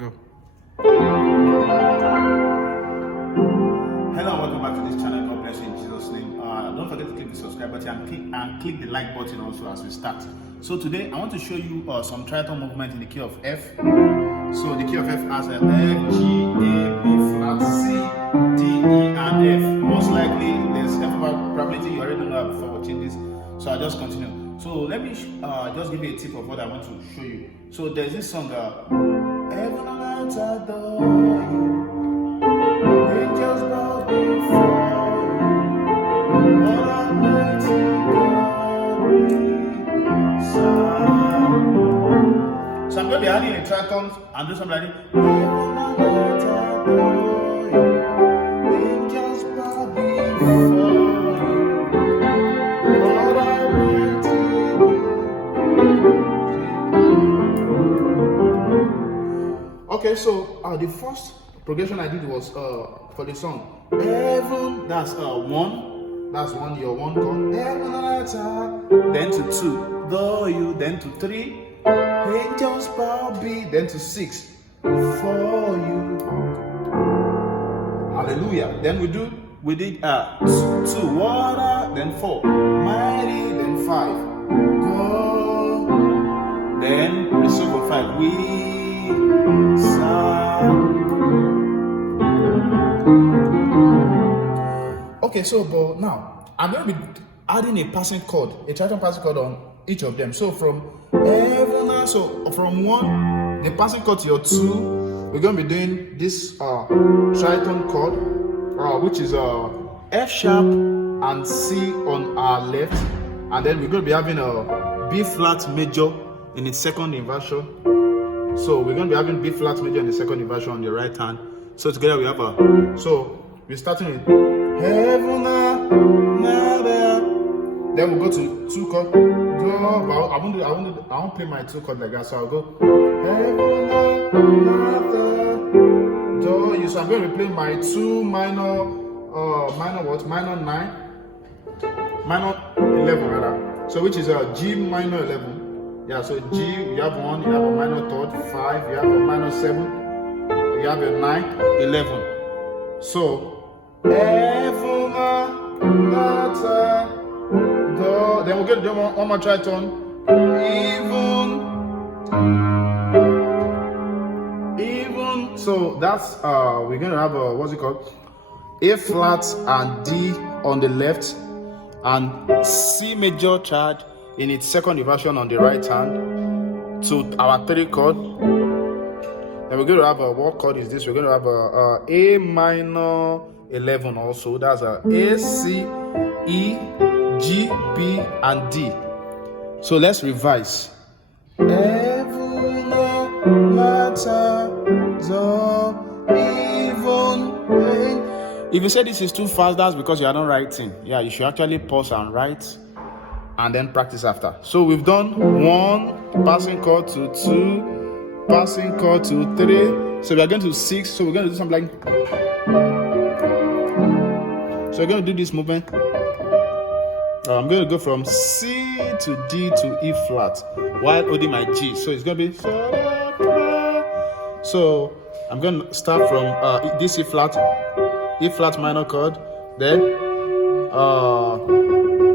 Go. Hello and welcome back to this channel. God bless you in Jesus' name. Don't forget to click the subscribe button and click the like button also as we start. So today I want to show you some tritone movement in the key of F. So the key of F has an F, G, A, B flat, C, D, E, and F. Most likely there's F probability you already know before watching this. So I'll just continue. So let me just give you a tip of what I want to show you. So there's this song, Heaven and earth adore you, angels bow before you, what almighty God we serve. So I'm going to be adding a tritone and do something like this. Heaven and earth adore you, angels bow before you, what almighty God. Okay, so the first progression I did was for the song. Heaven, that's one. That's one, your one chord. Heaven and earth, then to two. Though you, then to three. Angels bow be, then to six. For you. Hallelujah. Then we did two, water, then four. Mighty, then five. Go. Then we sing for five. We okay, so but now I'm going to be adding a passing chord, a tritone passing chord on each of them. So from heaven, so from one, the passing chord to your two, we're going to be doing this tritone chord, which is F sharp and C on our left, and then we're going to be having a B flat major in its second inversion. So we're going to be having B flat major in the second inversion on the right hand. So together we have so we're starting with heaven, then we'll go to two chord. Go, but I won't play my two chord like that. So I'll go heaven, do you. So I'm going to play my two minor, minor 9, minor 11 rather. So which is a G minor 11. Yeah, so G, you have one, you have a minor third, 5, you have a minor 7, you have a 9, 11. So, heaven, do, then we're going to do one more tritone. Even, so that's, we're going to have a, what's it called? A flat and D on the left, and C major chord in its second inversion on the right hand to our three chord. Then we're going to have what chord is this? We're going to have a minor 11 also. That's a C, E, G, B, and D. So let's revise. If you say this is too fast, that's because you are not writing. Yeah, you should actually pause and write and then practice after. So we've done one passing chord to two, passing chord to three. So we are going to six. So we're going to do something like. So we're going to do this movement. I'm going to go from C to D to E flat while holding my G. So it's going to be. So I'm going to start from this E flat minor chord, then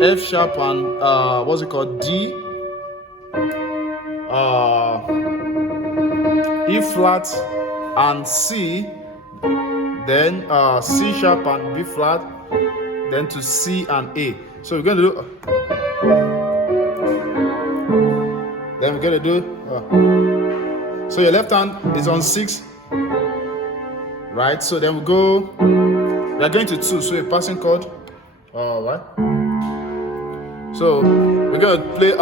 F sharp and what's it called, D, E flat and C, then C sharp and B flat, then to C and A. So we're going to do then we're going to do so your left hand is on 6, right? So then we are going to 2, so a passing chord, right? So we're going to play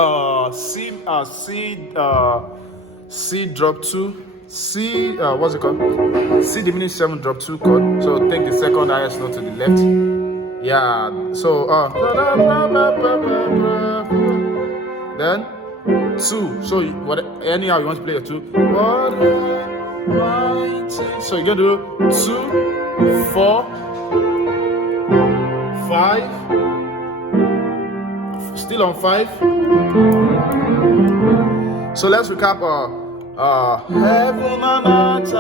C drop 2, C what's it called? C diminished 7 drop 2 chord. So take the second highest note to the left. Yeah. So then 2. So anyhow you want to play a 2. So you're gonna do 2, 4, 5. Still on 5. So let's recap. Heaven and earth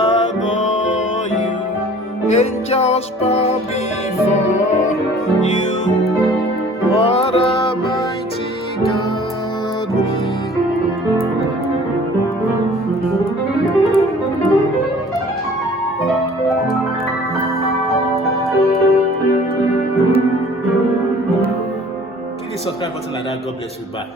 angels bow before you. What a mighty God we. Click the subscribe button like that. God bless you. Bye.